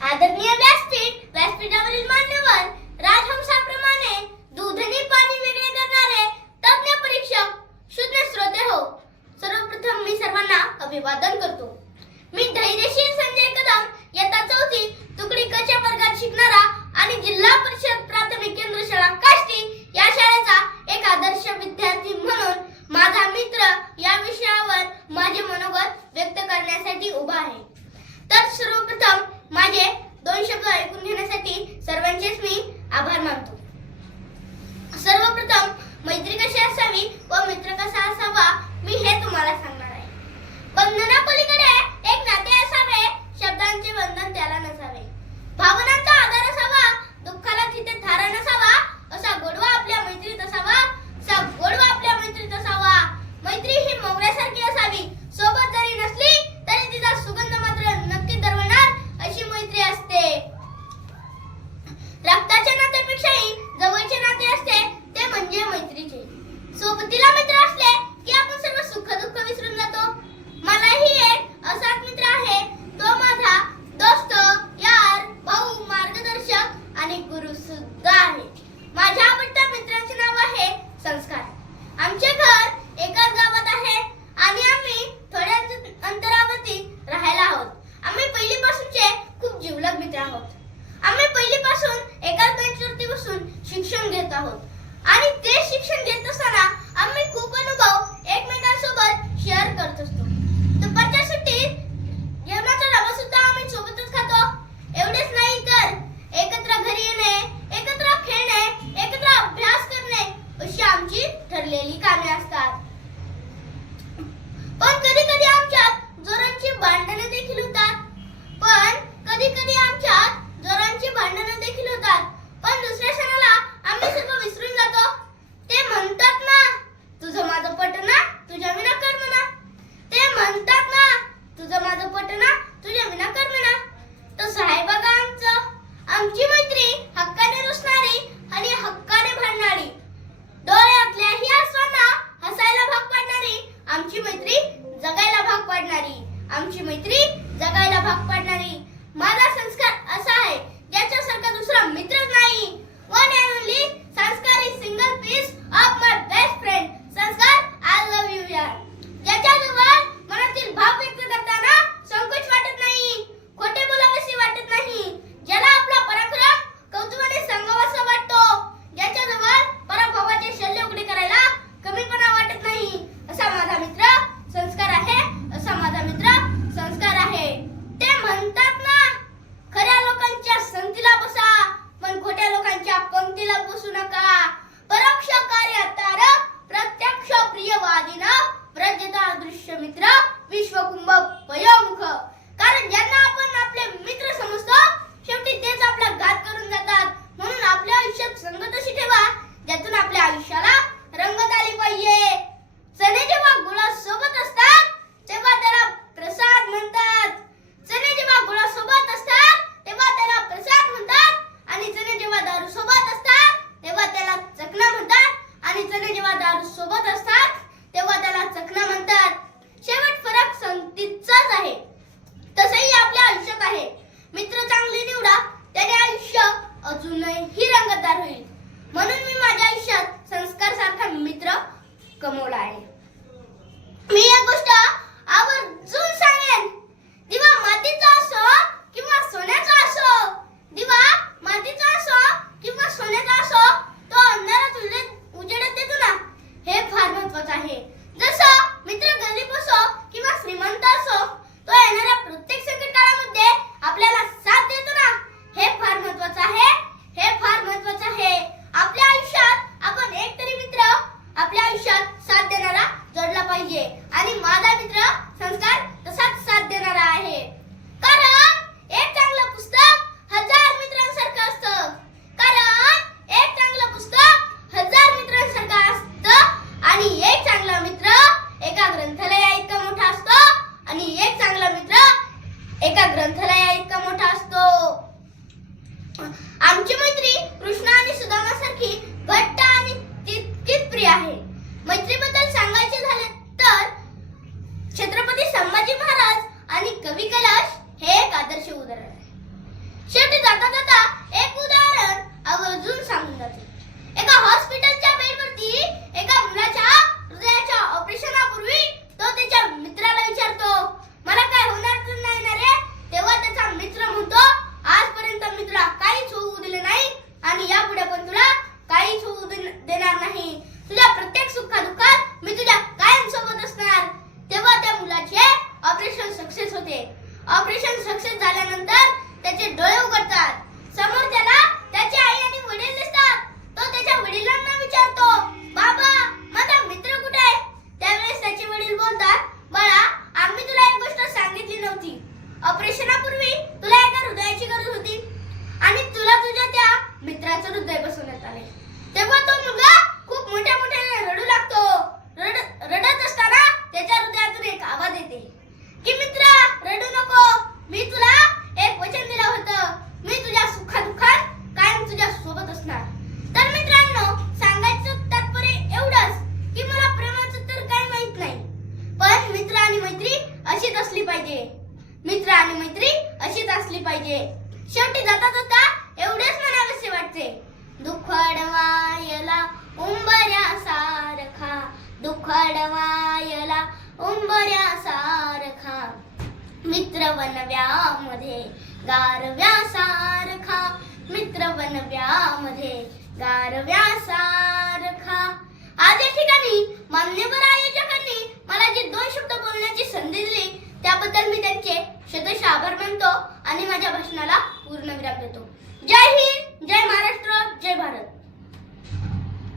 आदरणीय व्यासपीठावरील मान्यवर, राजहंसाप्रमाणे दूधनी पाणी वेगळे करणारे तज्ञ परीक्षक, शून्य श्रोते हो, सर्वप्रथम मी सर्वांना अभिवादन करतो. मी धैर्यशील संजय कदम, इयत्ता 4थी, तुकडी क च्या वर्गात शिकणारा आणि जिल्हा परिषद प्राथमिक केंद्र शाळा काष्टी या शाळेचा एक आदर्श विद्यार्थी म्हणून माझा मित्र या विषयावर माझे मनोगत व्यक्त करण्यासाठी उभा आहे. तर सर्वप्रथम माझे 2 शब्द ऐकून घेण्यासाठी सर्वांचेच मी आभार मानतो. सर्वप्रथम मैत्री कशी असावी व मित्र कसा असावा मी हे तुम्हाला सांगणार आहे. बंधनापलीकडे एक नाते असावे, शब्दांचे बंधन त्याला नसावे. भावनांचा आधार असावा, दुःखाला तिथे थारा नसावा. असा गोडवा आपल्या मैत्रीत असावा, असा गोडवा आपल्या मैत्रीत असावा. मैत्री ही मोगऱ्यासारखी असावी, सोबत जरी नसली तरी तिचा सुगंध मात्र नक्की दरवळणार अशी मैत्री असते. रक्ताच्या नात्यापेक्षाही जवळचे नाते असते ते म्हणजे मैत्रीचे. सोबतीला मित्र असले की आपण सर्व सुख दुःख विसरून जातो. मलाही एक असाच मित्र आहे, तो माझा दोस्त, यार, भाऊ, मार्गदर्शक आणि गुरु सुद्धा आहे. माझ्या आवडत्या मित्राचे नाव आहे संस्कार. आमचे घर एकाच गावात आहे आणि आम्ही थोड्याच अंतरावरती राहायला आहोत. आम्ही पहिलीपासूनचे खूप जिवलग मित्र आहोत. आम्ही पहिलीपासून एकाच बेंचवरती बसून शिक्षण घेत आहोत आणि ते शिक्षण घेत असताना आम्ही खूप अनुभव एकमेकांसोबत शेअर करत असतो. दुपारच्या सुट्टीत जेवणाचा डबा सुद्धा आम्ही सोबतच खातो. एवढेच नाही तर एकत्र घरी येणे, एकत्र खेळणे, एकत्र अभ्यास करणे अशी आमची ठरलेली कामे असतात. पण कधी कधी आमच्यात जोरांची भांडणे देखील होतात. पण दुसऱ्या क्षणाला आम्ही सर्व विसरून जातो. ते म्हणतात ना, तुझं माझं पटना, तुझ्या विना कर्म ना. ते जाता जाता एक उदाहरण आवर्जून सांगून जाते. एका हॉस्पिटलच्या बेडवरती एका मुलाच्या हृदयाच्या ऑपरेशनापूर्वी तो त्याच्या मित्राला विचारतो, मला काय होणार तर नाही ना रे? तेव्हा त्याचा मित्र म्हणतो, आजपर्यंत मी तुला काहीच होऊ दिले नाही आणि यापुढे पण तुला काहीच होऊ देणार नाही. तुझ्या प्रत्येक सुखादुःखात मी तुझ्या कायम सोबत असणार. तेव्हा त्या मुलाचे ऑपरेशन सक्सेस होते. ऑपरेशन सक्सेस झाल्यानंतर त्याचे डोळे उघडतात. समोर त्याला त्याची आई आणि वडील दिसतात. तो त्याच्या वडिलांना विचारतो, बाबा माझा मित्र कुठे आहे? त्यावेळेस त्याचे वडील बोलतात, बाळा आम्ही तुला एक गोष्ट सांगितली नव्हती. ऑपरेशनापूर्वी तुला एका हृदयाची गरज होती आणि तुला तुझ्या त्या मित्राचं हृदय बसवण्यात आले. तेव्हा तो मुलगा खूप मोठ्या मोठ्याने रडू लागतो. रडत असताना त्याच्या हृदयातून एक आवाज येते की मित्रा रडू नको, मी तुला एक वचन दिलं होतं, मी तुझ्या सुखादुःखात कायम तुझ्या सोबत असणार. तर मित्रांनो, सांगायचं तात्पर्य एवढंच की मला प्रेमाचं तर काही माहित नाही, पण मित्र आणि मैत्री अशीच असली पाहिजे. मित्र आणि मैत्री अशीच असली पाहिजे. शेवटी जाता जाता एवढेच म्हणावेसे वाटते, दुःख अडवायला उंबऱ्यासारखा, दुःख अडवायला उंबऱ्यासारखा, मित्र वनव्यामध्ये गारव्यासारखा, मित्र वनव्यामध्ये गारव्यासारखा. आज या ठिकाणी